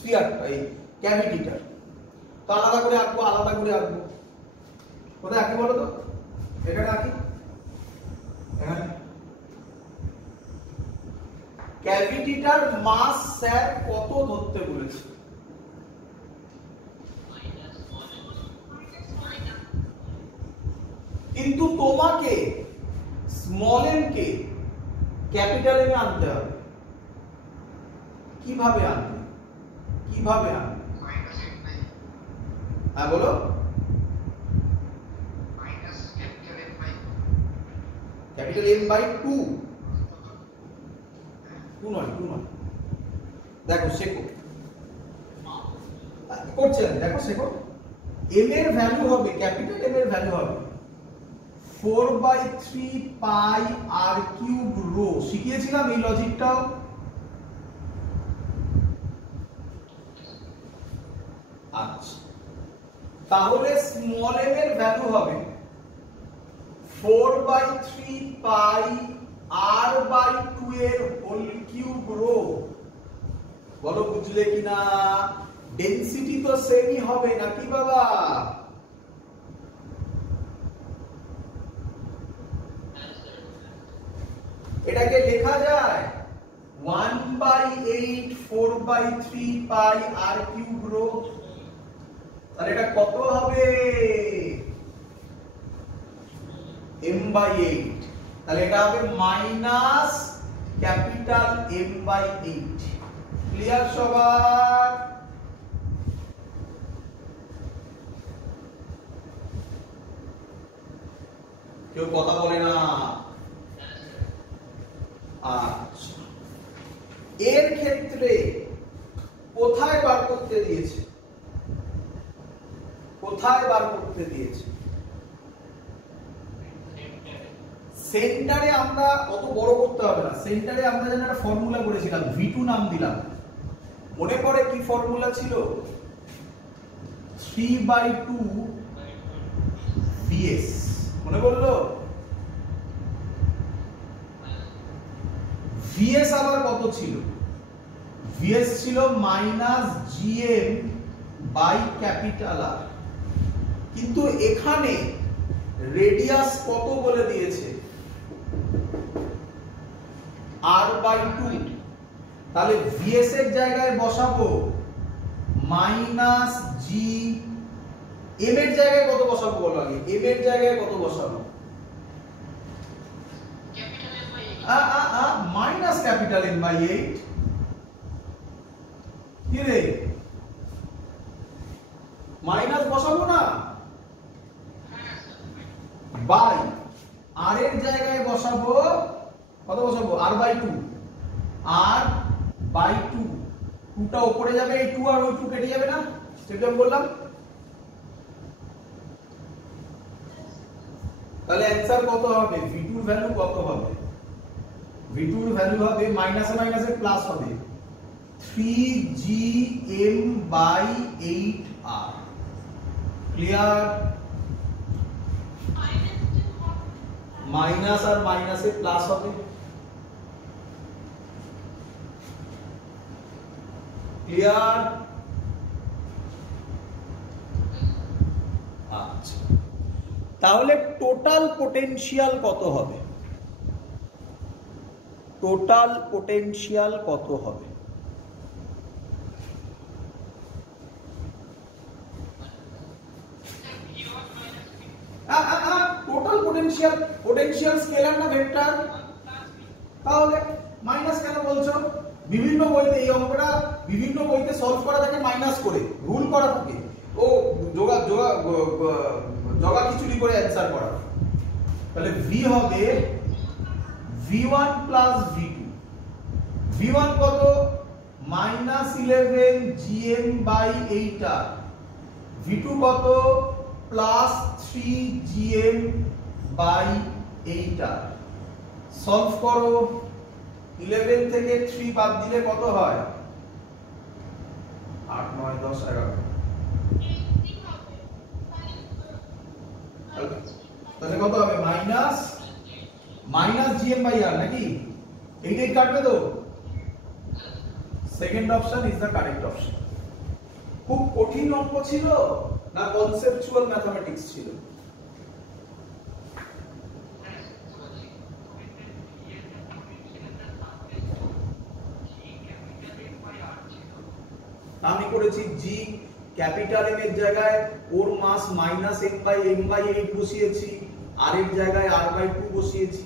স্ফিয়ারটা, এই ক্যাভিটিটা। তো আলাদা করে আঁকবো, আলাদা করে আঁকবো। কোথায় আঁকি বলো তো? এখানে আঁকি, এখানে। ক্যাভিটিটার মাস স্যার কত ধরতে বলেছে? কিন্তু তোমাকে স্মল এম কে ক্যাপিটাল এম এ আনতে হবে। কিভাবে আনবে? কিভাবে আনবে? হ্যাঁ বলো। ক্যাপিটাল এম বাই 2 নয়। দেখো শেখো, করছেন দেখো শেখো। এম এর ভ্যালু হবে, ক্যাপিটাল এম এর ভ্যালু হবে 4/3 পাই আর কিউব রো। শিখিয়েছিলাম এই লজিকটাও। আচ্ছা, তাহলে স্মল এম এর ভ্যালু হবে 4/3 পাই আর বাই 2 এর হোল কিউব রো। বলো বুঝলে কিনা? ডেনসিটি তো সেমই হবে নাকি বাবা? এটাকে লেখা যায় 1/8 4/3 পাই আর কিউব রো। তাহলে এটা কত হবে? m/8। তাহলে এটা হবে মাইনাস ক্যাপিটাল m/8। ক্লিয়ার সবার? কেউ কথা বলে না। আচ্ছা, এর ক্ষেত্রে কোথায় বার করতে দিয়েছে? কোথায় বার করতে দিয়েছে? সেন্টারে আমরা অত বড় করতে হবে না। সেন্টারে আমরা যেন একটা ফর্মুলা করেছিলাম, V2 নাম দিলাম। মনে পড়ে কি ফর্মুলা ছিল? 3/2 VS। মনে পড়লো? VS আবার কত ছিল? VS ছিল minus GM by capital R. কিন্তু এখানে রেডিয়াস কত বলে দিয়েছে? R/2। তাহলে VS এর জায়গায় বসাবো মাইনাস G। M এর জায়গায় কত বসাবো বলো আগে? M এর জায়গায় কত বসাবো? Minus capital M/8। কি রে, মাইনাস বসাবো না? বাই আর এর জায়গায় বসাবো কত বসাবো? R/2। R/2 2টা উপরে যাবে, এই 2 আর ওই 2 কেটে যাবে না? সেটা আমি বললাম। তাহলে অ্যানসার কত হবে? V2 এর ভ্যালু কত হবে? V2 এর ভ্যালু হবে মাইনাসে মাইনাসে প্লাস হবে 3GM/8R। ক্লিয়ার? মাইনাস আর মাইনাসে প্লাস হবে। ক্লিয়ার? আচ্ছা, তাহলে টোটাল পোটেনশিয়াল কত হবে? টোটাল পোটেনশিয়াল কত হবে? টোটাল পোটেনশিয়াল, পোটেনশিয়াল স্কেলার না ভেক্টর? তাহলে মাইনাস কেন বলছো? বিভিন্ন বইতে এই অঙ্কটা বিভিন্ন বইতে সলভ করা থাকে মাইনাস করে, রুল করা থাকে। ও জগা খিচুড়ি করে অ্যানসার করা। তাহলে V হবে V1 প্লাস V2। V1 কত? Minus 11 GM/8R। V2 কত? Plus 3 GM/8R। সলভ করো। 11 থেকে 3 বাদ দিলে কত হয়? 8 9 10 11। তাহলে কত হবে? মাইনাস GM/R নাকি? এইটাই কাটবে তো? Second option is the correct option. খুব কঠিন অঙ্ক ছিল না কনসেপচুয়াল ম্যাথমেটিক্স ছিল? আমি করেছি জি ক্যাপিটাল এম এর জায়গায় ওর মাস -m/m/8 বসিয়েছি, আর এর জায়গায় r/2 বসিয়েছি।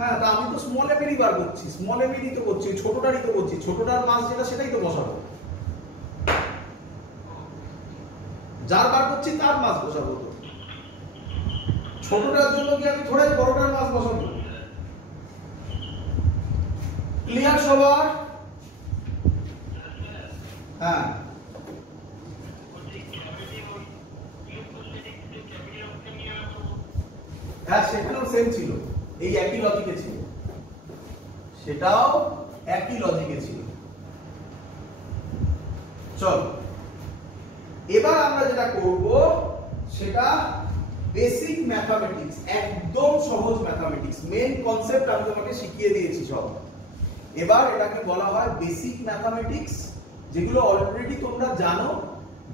হ্যাঁ, তা আমি তো স্মল এম এরই বার করছি, স্মল এম এরই তো করছি, ছোটটারই তো করছি, ছোটটার মাস যেটা সেটাই তো বসাবো, যার বার করছি তার মাস বসাবো। তো ছোটটার জন্য কি আমি থোড়াই বড়টার মাস বসাবো? ক্লিয়ার সবার? হ্যাঁ, হ্যাঁ সেখানেও সেম ছিল, এই একই লজিকে ছিল, সেটাও একই লজিকে ছিল। চল এবার আমরা যেটা করব সেটা বেসিক ম্যাথমেটিক্স, একদম সহজ ম্যাথমেটিক্স, মেইন কনসেপ্ট আমি তোমাকে শিখিয়ে দিয়েছি সব। এবার এটাকে বলা হয় বেসিক ম্যাথমেটিক্স, যেগুলো অলরেডি তোমরা জানো,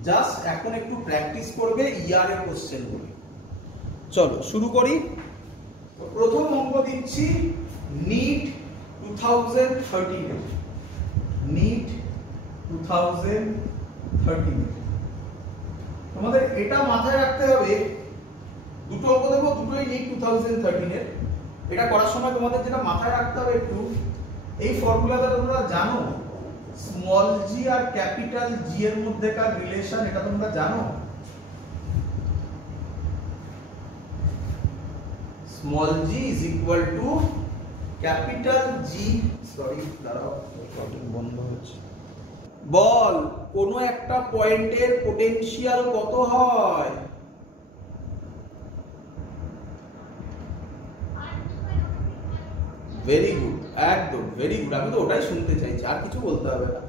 জাস্ট এখন একটু প্র্যাকটিস করবে ইয়ার এর কোশ্চেন গুলো। চলো শুরু করি। প্রথম অঙ্ক দিচ্ছি নিট 2013, নিট 2013। তোমাদের এটা মাথায় রাখতে হবে, দুটো অঙ্ক দেবো, দুটোই নিট 2013 এর। এটা করার সময় তোমাদের যেটা মাথায় রাখতে হবে একটু, এই ফর্মুলাটা তোমরা জানো, স্মল জি আর ক্যাপিটাল জি এর মধ্যেকার রিলেশন, এটা তোমরা জানো? Small G is equal to capital G, sorry দাঁড়াও রেকর্ডিং বন্ধ হচ্ছে। বল কোনো একটা পয়েন্টের পোটেনশিয়াল কত হয়? ভেরি গুড, একদম ভেরি গুড, আমি তো ওটাই শুনতে চাইছি, আর কিছু বলতে হবে না।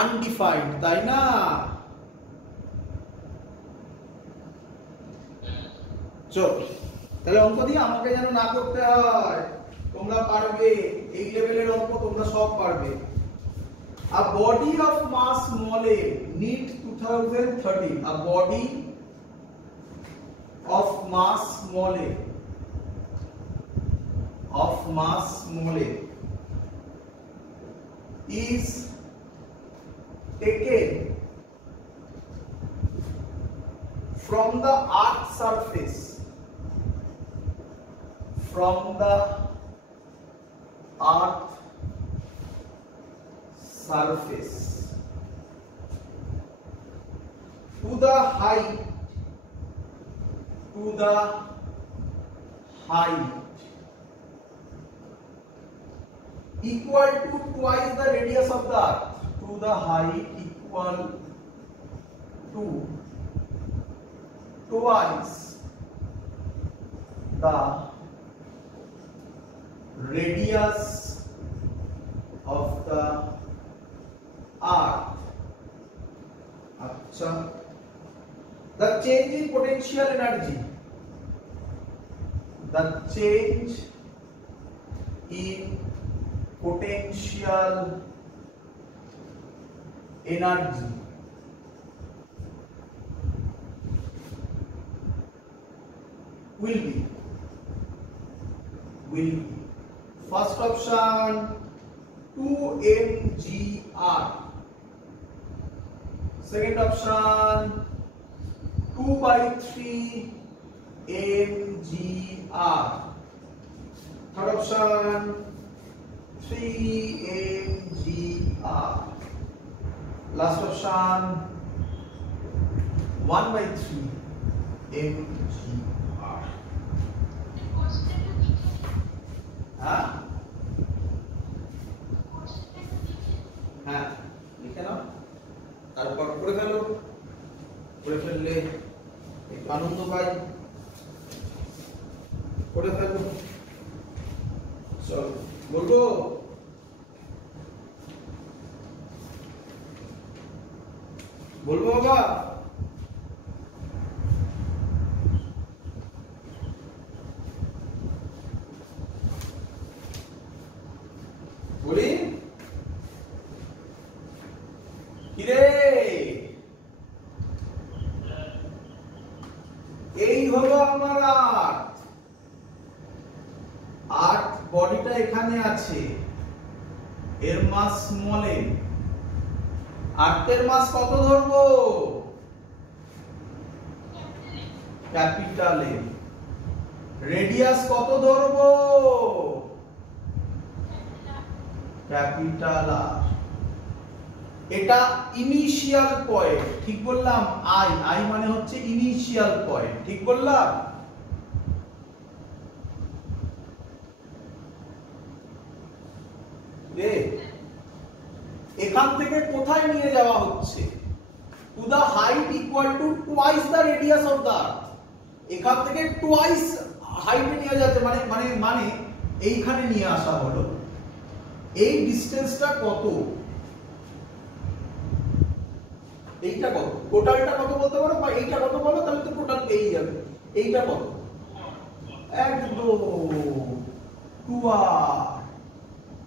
আনডিফাইন্ড, তাই না? চল তাহলে অঙ্ক দিয়ে আমাকে যেন না করতে হয়, তোমরা পারবে, এই লেভেলের অঙ্ক তোমরা সব পারবে। A body of mass small a, NEET 2013, a body of mass small a, of mass small a is taken from the earth surface, from the earth surface to the height, to the height equal to twice the radius of the earth, to the height equal to twice the radius of the earth. Acha, the change in potential energy, the change in potential energy will be first option 2mgr, second option 2/3mgr, third option 3mgr, last option 1/3mgr. হ্যাঁ হ্যাঁ লিখে নাও, তারপর করে ফেলো, করে ফেললে একটু আনন্দ পাই, করে ফেলো। চল বলবো, বলবো বাবা? বডিটা এখানে আছে, এর মাস স্মল m, আর্থের মাস কত ধরবো? Capital M। রেডিয়াস কত ধরবো? Capital R। এটা ইনিশিয়াল পয়েন্ট, ঠিক বললাম? আই মানে হচ্ছে ইনিশিয়াল পয়েন্ট, ঠিক বললাম? এখান থেকে কোথায় নিয়ে যাওয়া হচ্ছে? To the height equal to twice the radius of the earth. এখান থেকে টুয়াইস হাইটে নিয়ে যাচ্ছে, মানে মানে মানে এইখানে নিয়ে আসা হলো। এই ডিসটেন্সটা কত? এইটা কত? টোটালটা কত বলতে পারো, বা এইটা কত বলো, তাহলে তো টোটাল পেয়ে যাবে। এইটা কত? একদম 2r।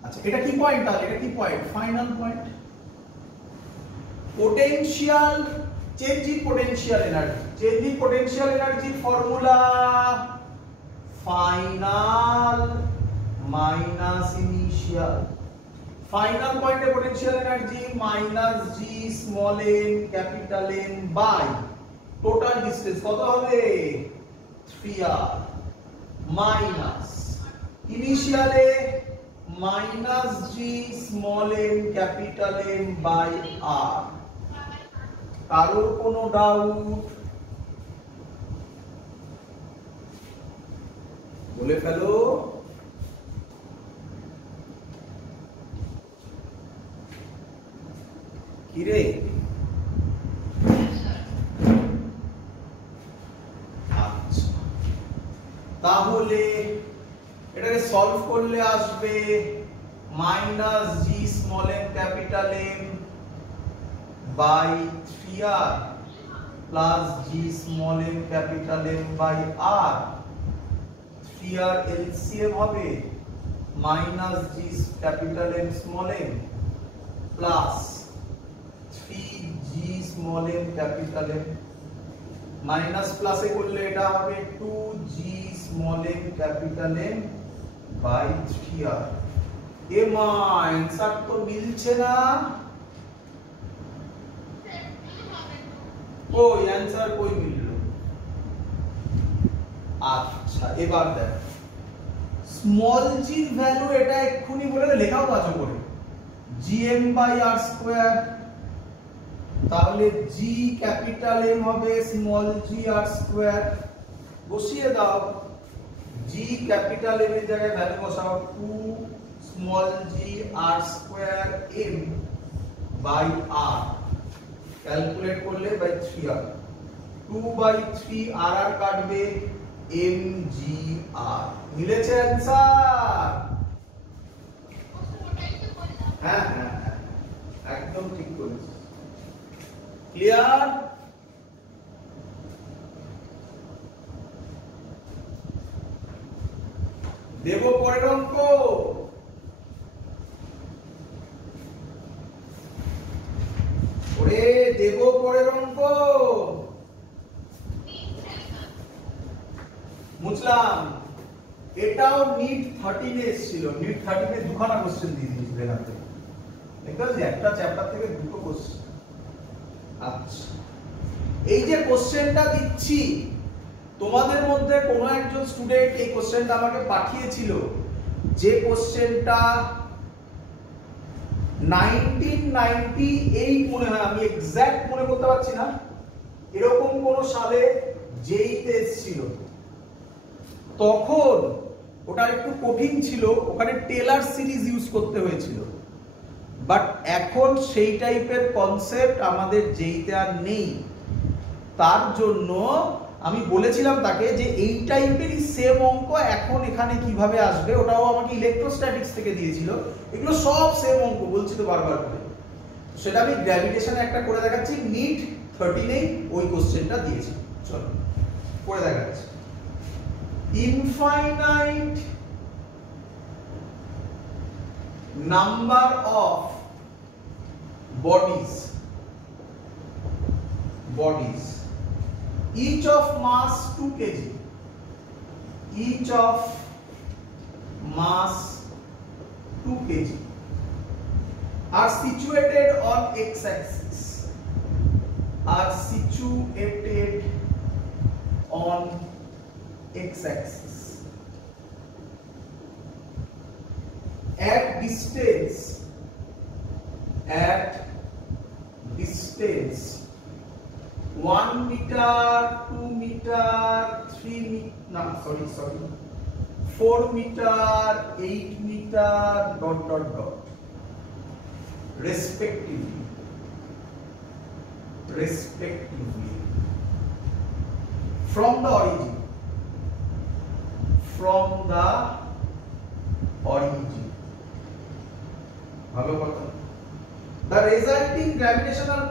আচ্ছা, এটা কি পয়েন্ট? তাহলে এটা কি point? Final point. Potential, change in potential energy, change in potential energy formula final minus initial. Final পয়েন্টে potential energy minus G small m capital M by total distance কত হবে? 3r মাইনাস ইনিশিয়ালে minus G small m capital M by r। কারোর কোনো doubt? বলে ফেলো। কিরে? আচ্ছা, তাহলে এটাকে সলভ করলে আসবে minus G small m capital M by 3r plus G small m capital M by r। 3r LCM হবে minus G capital M small m plus 3g small m capital M, minus প্লাসে করলে এটা হবে 2g small m capital M by 3r। এ মা, answer তো মিলছে না। কই অ্যানসার কই মিলল? আচ্ছা, এবার দেখ স্মল জি এর ভ্যালু এটা এক্ষুনি বলে লেখাও কাজও করে gm বাই r স্কয়ার। তাহলে g ক্যাপিটাল M হবে স্মল জি r স্কয়ার, বসিয়ে দাও। g ক্যাপিটাল M এর জায়গায় ভ্যালু বসাও 2 small G r square m by r, calculate করলে বাই 3r। 2 বাই 3 r কাটবে mgr। মিলেছে অ্যানসার? হ্যাঁ হ্যাঁ হ্যাঁ, একদম ঠিক বলেছিস। ক্লিয়ার? দেব পরের অঙ্ক। ওরে দেব পরের অঙ্ক। বুঝলাম। এটাও নিট 13 এ ছিল। নিট 13 এ দুখানা কোশ্চেন দিয়ে দিয়েছিল এখানে। দেখো যে একটা চ্যাপ্টার থেকে দুটো কোশ্চেন। আচ্ছা, এই যে কোশ্চেনটা দিচ্ছি, তোমাদের মধ্যে কোনো একজন স্টুডেন্ট এই কোশ্চেনটা আমাকে পাঠিয়েছিল, যে কোশ্চেনটা 1998 মনে হয়, আমি এক্সাক্ট মনে করতে পারছি না, এরকম কোন সালে জেইতে এসেছিল। তখন ওটা একটু কঠিন ছিল, ওখানে টেলার সিরিজ ইউজ করতে হয়েছিল। বাট এখন সেই টাইপের কনসেপ্ট আমাদের জেইতে আর নেই। তার জন্য আমি বলেছিলাম তাকে যে এই টাইপেরই সেম অঙ্ক এখন এখানে কিভাবে আসবে, ওটাও আমাকে ইলেকট্রোস্ট্যাটিক্স থেকে দিয়েছিল। এগুলো সব সেম অঙ্ক, বলছি তো বারবার করে। সেটা আমি গ্র্যাভিটেশনে একটা করে দেখাচ্ছি, নিট 13 ওই কোশ্চেনটা দিয়েছি। চলো করে দেখাচ্ছি। Infinite number of bodies each of mass 2 kg, each of mass 2 kg are situated on x axis, are situated on x axis at distance 1 meter, 2 meter, 3 meter, no, sorry, 4 meter, 8 meter, ... respectively from the origin. The resulting gravitational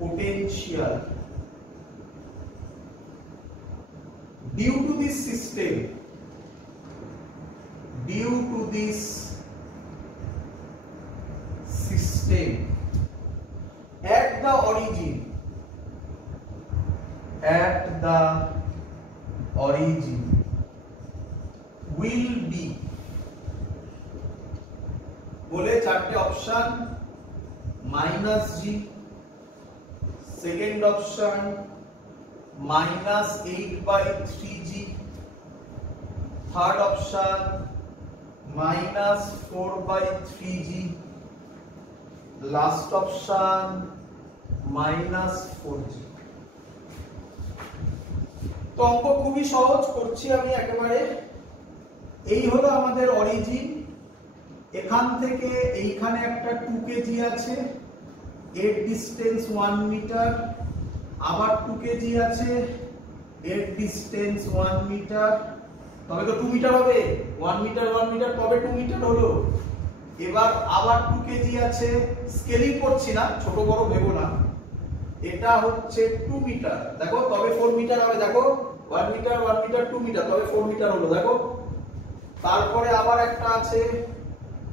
potential due to this system at the origin will be, বলে চারটে option, -g, second option -8/3g, third option -4/3g, last option -4g। তো অঙ্ক খুবই সহজ করছি আমি একেবারে। এই হলো আমাদের অরিজিন, এখান থেকে এইখানে একটা 2 কেজি আছে, এর ডিসটেন্স 1 মিটার, আবার 2 কেজি আছে, এর ডিসটেন্স 1 মিটার, তবে তো 2 মিটার হবে, 1 মিটার তবে 2 মিটার হলো। এবার আবার 2 কেজি আছে, স্কেলিং করছি না, ছোট বড় ভেবো না, এটা হচ্ছে 2 মিটার, দেখো তবে 4 মিটার হবে, দেখো 1 মিটার 2 মিটার তবে 4 মিটার হলো, দেখো। তারপরে আবার একটা আছে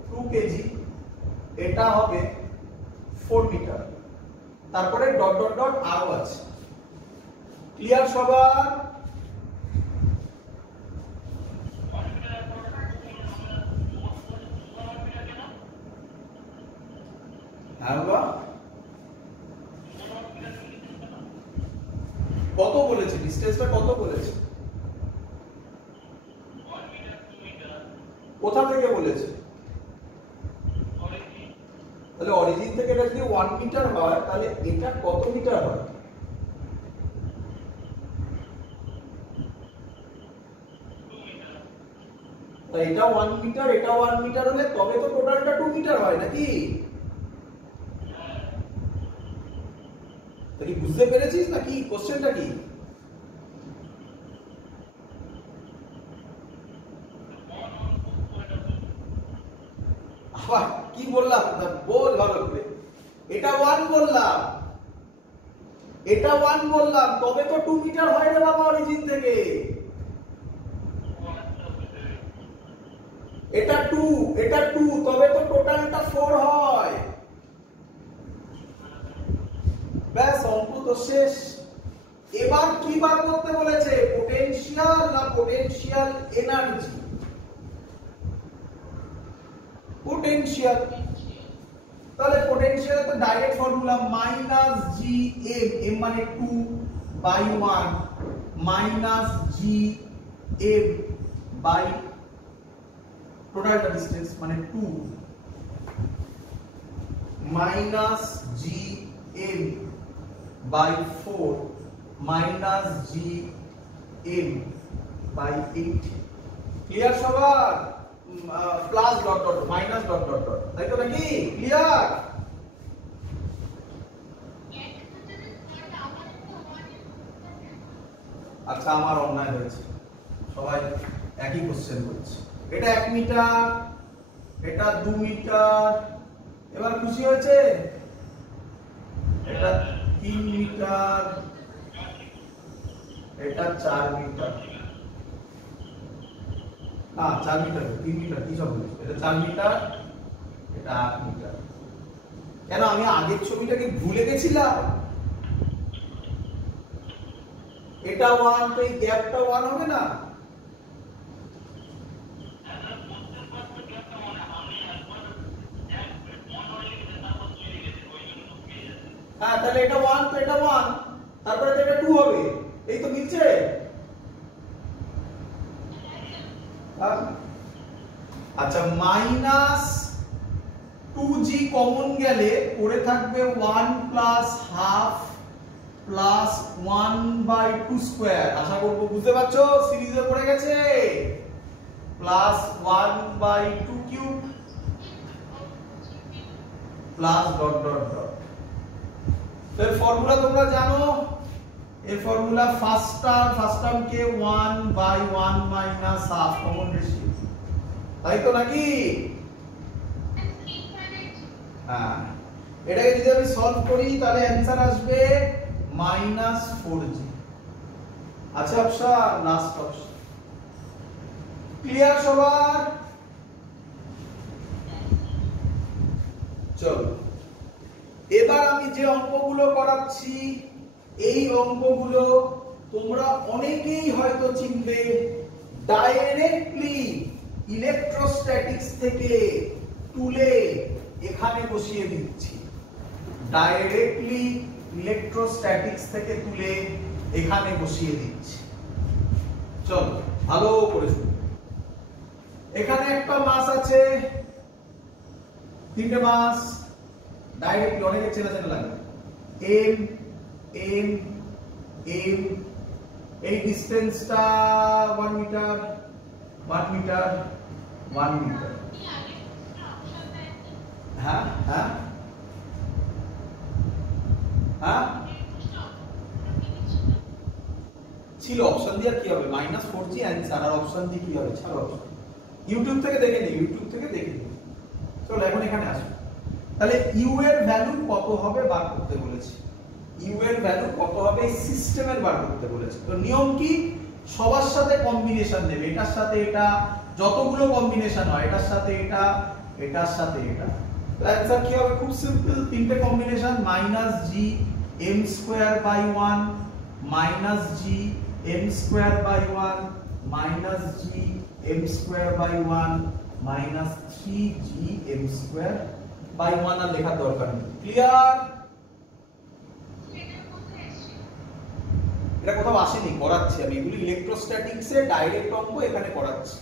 2 কেজি, এটা হবে 4 মিটার, তারপরে ... আরো আছে। ক্লিয়ার সবার? কত বলেছে, ডিসটেন্সটা কত বলেছে, কোথা থেকে বলেছে? তাহলে অরিজিন থেকে এটা যদি 1 মিটার হয় তাহলে এটা কত মিটার হয়? তাই এটা 1 মিটার, এটা 1 মিটার হলে তবে তো টোটালটা 2 মিটার হয় নাকি? তুই বুঝতে পেরেছিস নাকি কোশ্চেনটা কি? কি বললাম বল ভালো করে। এটা 1 বললাম, এটা 1 বললাম, তবে তো 2 মিটার হয় রে বাবা অরিজিন থেকে। এটা 2 তবে তো টোটালটা 4 হয়। ব্যাস, অঙ্ক তো শেষ। এবার কি বার করতে বলেছে? পোটেনশিয়াল না পোটেনশিয়াল এনার্জি? পোটেনশিয়াল। তাহলে পোটেনশিয়াল তো ডাইরেক্ট ফর্মুলা -gm, m মানে 2/1 -gm বাই টোটালটা ডিসটেন্স মানে 2 -gm by 4 -gm by 8। Clear সবার? প্লাস ... মাইনাস ... তাই তো নাকি? ক্লিয়ার? আচ্ছা, আমার অন্যায় হয়েছে, সবাই একই কোশ্চেন করছে। এটা 1 মিটার, এটা 2 মিটার, এবার খুশি হয়েছে? এটা 3 মিটার, এটা 4 মিটার, না 4 মিটার 3 মিটার কি সব বলছো? এটা 4 মিটার, এটা 8 মিটার। কেন আমি আগের ছবিটাকে ভুলে গেছিলাম? এটা 1, তো এই গ্যাপটা 1 হবে না? হ্যাঁ, তাহলে এটা 1, তো এটা 1, তারপরে তো এটা 2 হবে। এই তো মিলছে। আচ্ছা, মাইনাস 2g কমন গেলে পড়ে থাকবে 1 প্লাস হাফ প্লাস 1/2 স্কয়ার। আশা করব বুঝতে পারছো, সিরিজে পড়ে গেছে। Plus 1/2 cube plus dot dot dot. এর ফর্মুলা তোমরা জানো। এর ফর্মুলা ফার্স্ট টার্ম কে 1/1 মাইনাস হাফ কমন রেশিও, তাই তো নাকি? হ্যাঁ, এটাকে যদি আমি সলভ করি তাহলে অ্যানসার আসবে -4g। আচ্ছা, অপশন লাস্ট অপশন। ক্লিয়ার সবার? চলো, এবার আমি যে অঙ্কগুলো করাচ্ছি এই অঙ্কগুলো তোমরা অনেকেই হয়তো চিনবে। ডাইরেক্টলি ইলেকট্রোস্ট্যাটিক্স থেকে তুলে এখানে বসিয়ে দিচ্ছি। ডাইরেক্টলি ইলেকট্রোস্ট্যাটিক্স থেকে তুলে এখানে বসিয়ে দিচ্ছি। চলো ভালো করে শুনো। এখানে একটা মাস আছে, 3টে মাস। ডাইরেক্টলি অনেকে চেনা চেনা লাগে। এম এম এম, এই ডিসটেন্সটা 1 মিটার 1 মিটার 1 মিটার। হ্যাঁ হ্যাঁ হ্যাঁ, ছিল। অপশন দিয়ে কি হবে? -4g answer. আর অপশন দিয়ে কি হবে? ছাড়ো, ইউটিউব থেকে দেখে নি, চলো এখন এখানে আসো। তাহলে ইউ এর ভ্যালু কত হবে বার করতে বলেছি। ইউ এর ভ্যালু কত হবে এই সিস্টেমের বার করতে বলেছে। তো নিয়ম কি? সবার সাথে কম্বিনেশন দেবে। এটার সাথে এটা, যতগুলো কম্বিনেশন হয়, এটার সাথে এটা, এটার সাথে এটা। তো অ্যানসার কি হবে? খুব সিম্পল, 3টে combination. -g m²/1 -g m²/1 -g m²/1 -3g m²/1। আর লেখার দরকার নেই। ক্লিয়ার? এটা কোথাও আসেনি, করাচ্ছি আমি। এগুলো ইলেকট্রোস্ট্যাটিক্স এর ডাইরেক্ট অঙ্ক এখানে করাচ্ছি।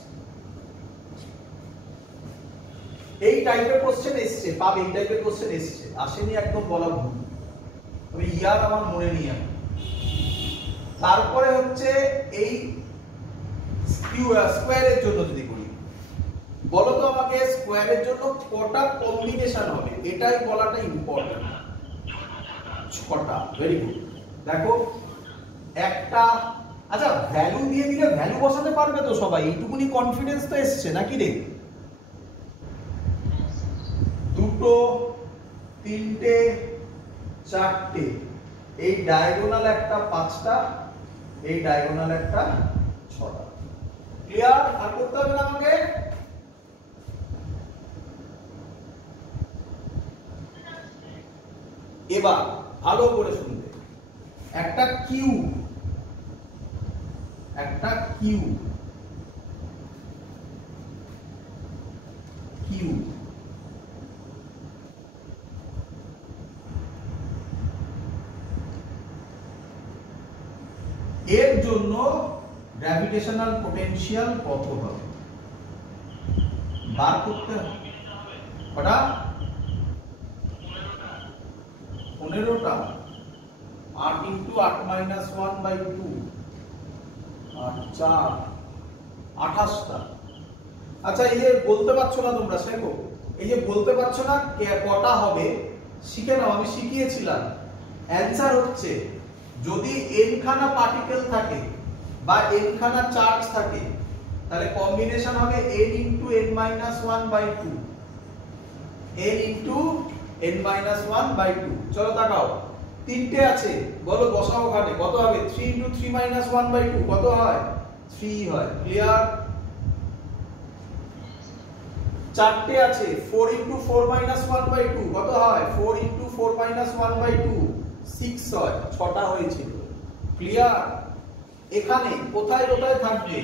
এই টাইপের কোশ্চেন এসছে, পাবে। এই টাইপের কোশ্চেন এসছে, আসেনি একদম বলা ভুল। তবে ইয়ার আমার মনে নেই। তারপরে হচ্ছে এই স্কোয়ারের জন্য যদি করি, বলো তো আমাকে স্কোয়ারের জন্য কটা কম্বিনেশন হবে? এটাই বলাটা ইম্পর্টেন্ট। 6টা। Very good. দেখো একটা, আচ্ছা ভ্যালু দিয়ে দিলে ভ্যালু বসাতে পারবে তো সবাই? এইটুকুনি কনফিডেন্স তো এসছে নাকি রে? 2, 3টে, 4টে। এই ডায়াগোনাল একটা 5টা, এই ডায়াগোনাল একটা 6টা। ক্লিয়ার? আর করতে হবে না আমাকে? এবার ভালো করে শুনবে। একটা কিউ এর জন্য গ্র্যাভিটেশনাল পোটেনশিয়াল কত হবে বার করতে হবে। কটা? 15টা। 8 × 8 - 1/2 আর 4, 28টা। আচ্ছা, এই যে বলতে পারছো না তোমরা, শেখো। এই যে বলতে পারছো না কটা হবে, শিখে নাও। আমি শিখিয়েছিলাম। অ্যানসার হচ্ছে, যদি n খানা পার্টিকেল থাকে বা n খানা চার্জ থাকে, তাহলে কম্বিনেশন হবে n × n - 1/2, n × n - 1/2। চলো তাকাও, 3টে আছে, বলো বসাও ওখানে। কত হবে? 3 × 3 - 1/2 কত হয়? 3 হয়। ক্লিয়ার? চারটে আছে 4 * 4 - 1/2 কত হয় 4 * 4 - 1/2 6 হয়, 6টা হয়েছিল। ক্লিয়ার? এখানে কোথায় কোথায় থাকবে?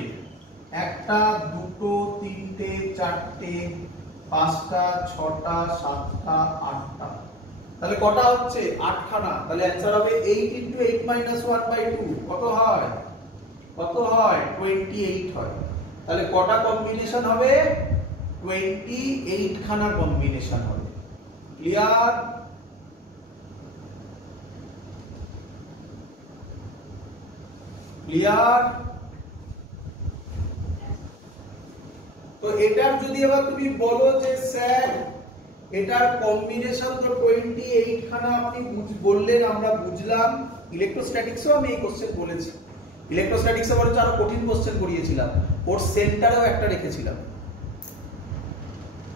একটা, দুটো, তিনটে, চারটে, পাঁচটা, ছটা, সাতটা, আটটা। তাহলে কটা হচ্ছে? 8খানা। তাহলে অ্যানসার হবে 8 * 8 - 1/2 কত হয়? কত হয়? 28 হয়। তাহলে কটা কম্বিনেশন হবে? 28 খানা কম্বিনেশন হবে। ক্লিয়ার? ক্লিয়ার? তো এটার যদি এবার তুমি বলো যে স্যার এটার কম্বিনেশন তো 28 খানা, আপনি বললেন, আমরা বুঝলাম। ইলেকট্রোস্ট্যাটিক্সেও আমি এই কোশ্চেন বলেছি। ইলেকট্রোস্ট্যাটিক্সে বলেছে আরো কঠিন কোশ্চেন করিয়েছিলাম, ওর সেন্টারেও একটা রেখেছিলাম।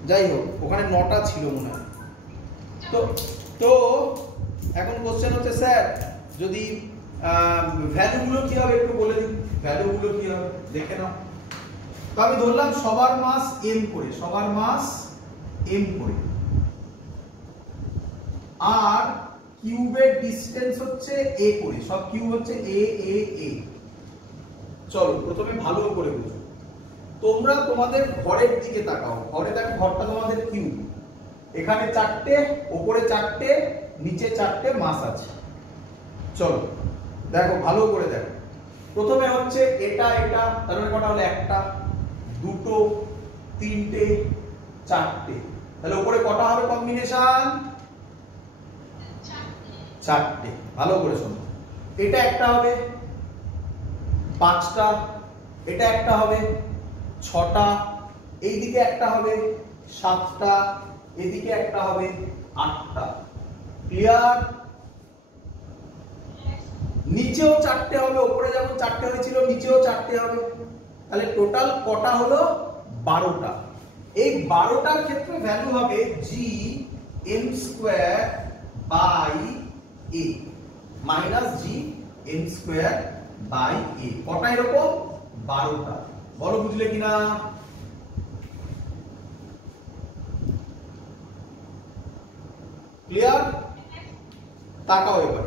যাই হোক, ওখানে 9টা ছিল মনে হয়। তো এখন কোশ্চেন হচ্ছে স্যার যদি ভ্যালুগুলো কি হবে একটু বলে দিন। ভ্যালুগুলো কি হবে দেখে নাও। তো আমি ধরলাম সবার মাস m করে, সবার মাস m করে, আর কিউবের ডিসটেন্স হচ্ছে a করে, সব কিউব হচ্ছে a a a। চলো প্রথমে ভালো করে বুঝো। তোমরা তোমাদের ঘরের দিকে তাকাও। ঘরে দেখো, ঘরটা তোমাদের কিউব, এখানে 4টে, উপরে 4টে, নিচে 4টে মাস আছে। চলো দেখো ভালো করে দেখো। প্রথমে হচ্ছে এটা এটা, তার মানে কটা হলো? একটা, দুটো, তিনটে, চারটে। তাহলে উপরে কটা হবে কম্বিনেশন? 4টে। ভালো করে শোনো। এটা একটা হবে 5টা, এটা একটা হবে 6টা, এইদিকে একটা হবে 7টা, এদিকে একটা হবে 8টা। ক্লিয়ার? নিচেও 4টে হবে, উপরে যেমন 4টে হয়েছিল নিচেও 4টে হবে। তাহলে টোটাল কটা হলো? 12টা। এই 12টার ক্ষেত্রে ভ্যালু হবে gm² / a minus gm² / a। কটা এরকম? 12টা। বলো বুঝলে কিনা? ক্লিয়ার? তাকাও এবার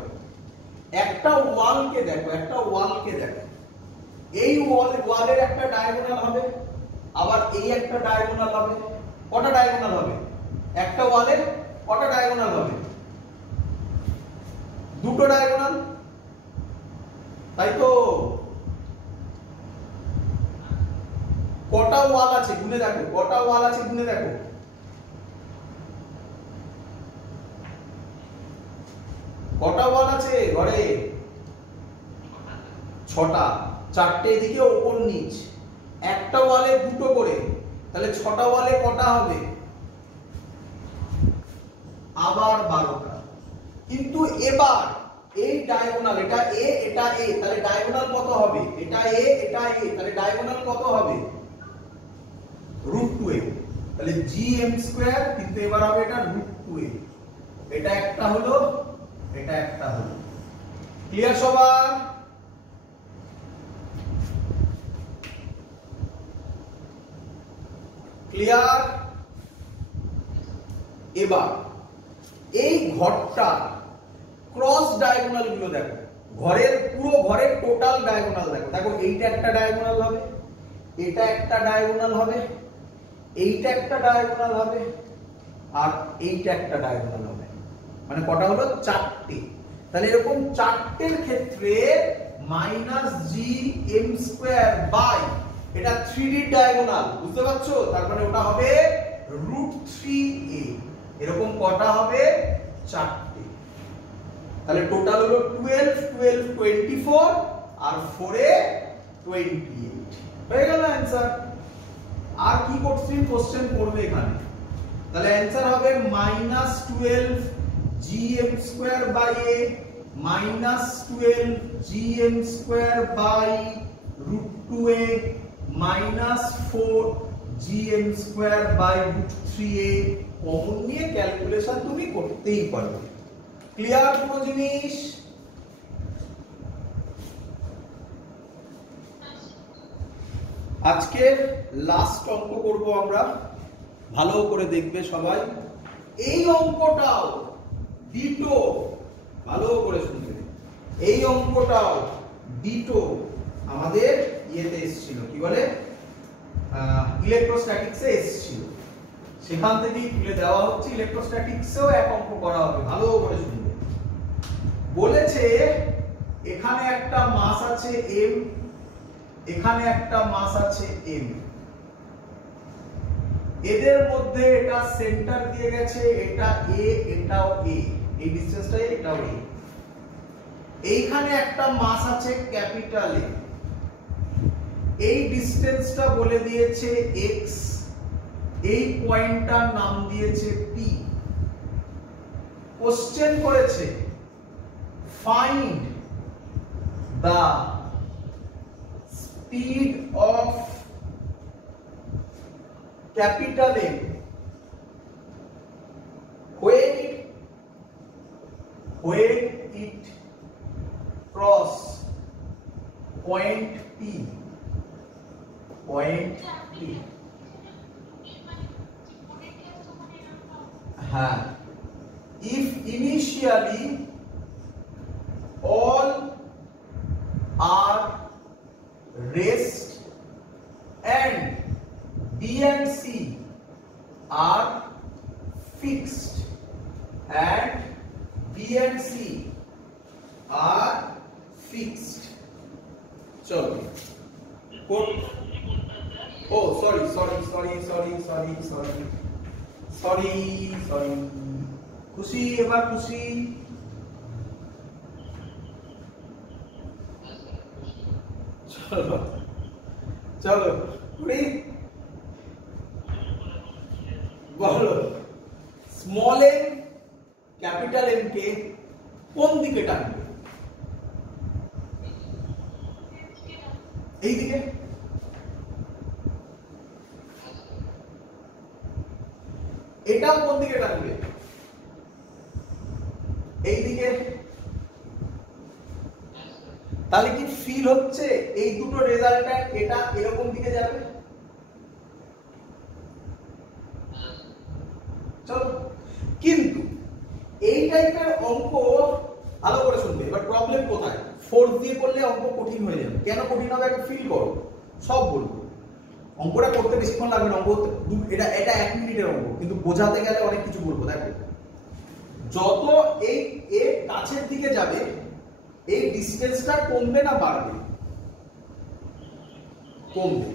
একটা ওয়ালকে দেখো, একটা ওয়ালকে দেখো। এই ওয়ালের একটা ডায়াগোনাল হবে, আবার এই একটা ডায়াগোনাল হবে। কটা ডায়াগোনাল হবে? একটা ওয়ালে কটা ডায়াগোনাল হবে? দুটো ডায়াগোনাল, তাই তো? কটা ওয়াল আছে গুনে দেখো, কটা ওয়াল আছে গুনে দেখো। কটা ওয়াল আছে ঘরে? 6টা। 4টে এদিকে, ওপর নিচ। একটা ওয়ালে দুটো করে, তাহলে 6টা ওয়ালে কটা হবে? আবার 12টা। কিন্তু এবার এই ডায়াগোনাল, এটা a এটা a, তাহলে ডায়াগোনাল কত হবে? এটা a এটা a, তাহলে ডায়াগোনাল কত হবে? √2a। তাহলে gm², কিন্তু এবার হবে এটা √2a। এটা একটা হলো, এটা একটা হলো। ক্লিয়ার সবার? ক্লিয়ার? এবার এই ঘরটা ক্রস ডায়াগোনাল গুলো দেখো। ঘরের পুরো ঘরের টোটাল ডায়াগোনাল দেখো। দেখো এইটা একটা ডায়াগোনাল হবে, এটা একটা ডায়াগোনাল হবে, এইটা একটা ডায়াগোনাল হবে, আর এইটা একটা ডায়াগোনাল হবে। মানে কটা হলো? 4টে। তাহলে এরকম 4টের ক্ষেত্রে -gm² এটা 3D ডায়াগোনাল, বুঝতে পারছো? তার মানে ওটা হবে √3a। এরকম কটা হবে? 4টে। তাহলে টোটাল হলো 12 12 24, আর 4 এ 28। হয়ে গেল অ্যানসার। আর কি কোশ্চেন করবে এখানে? তাহলে অ্যানসার হবে -12 gm² / a -12 gm² / √2a -4 gm² / √3a। Common নিয়ে ক্যালকুলেশন তুমি করতেই পারবে। ক্লিয়ার পুরো জিনিস? আজকের লাস্ট অঙ্ক করব আমরা। ভালো করে দেখবে সবাই। এই অঙ্কটাও ডিটো, ভালো করে শুনবে, এই অঙ্কটাও ডিটো আমাদের ইয়েতে এসেছিল, কি বলে ইলেকট্রোস্ট্যাটিক্সে এসেছিল, সেখান থেকেই তুলে দেওয়া হচ্ছে। ইলেকট্রোস্ট্যাটিক্সেও এক অঙ্ক করা হবে, ভালো করে শুনবে। বলেছে এখানে একটা মাস আছে m, এখানে একটা মাস আছে m, এদের মধ্যে এটা সেন্টার দিয়ে গেছে, এটা a, এটাও a, এই ডিসটেন্সটা এটাও a। এইখানে একটা মাস আছে ক্যাপিটাল A, এই ডিসটেন্সটা বলে দিয়েছে x, এই পয়েন্টটার নাম দিয়েছে p। কোশ্চেন করেছে find the speed of capital M when it cross point P, হ্যাঁ, if initially all are rest and B and C are fixed and B and C are fixed. চলো, oh sorry, খুশি, এবার খুশি। চলো চলো বলো, small m capital M কে কোন দিকে টানবে? এই দিকে। এটাও কোন দিকে টানবে? এই দিকে। তাহলে কি ফিল হচ্ছে এই দুটো রেজাল্ট্যান্ট এটা এরকম দিকে যাবে? চলো, কিন্তু এই টাইপের অঙ্ক ভালো করে শুনবে। এবার প্রবলেম কোথায়? ফোর্স দিয়ে করলে অঙ্ক কঠিন হয়ে যাবে। কেন কঠিন হবে একটা ফিল করো, সব বলবো। অঙ্কটা করতে বেশিক্ষণ লাগবে না, অঙ্ক এটা 1 মিনিটের অঙ্ক, কিন্তু বোঝাতে গেলে অনেক কিছু বলবো। দেখো, যত এই এর কাছের দিকে যাবে এই ডিসটেন্সটা কমবে না বাড়বে? কমবে।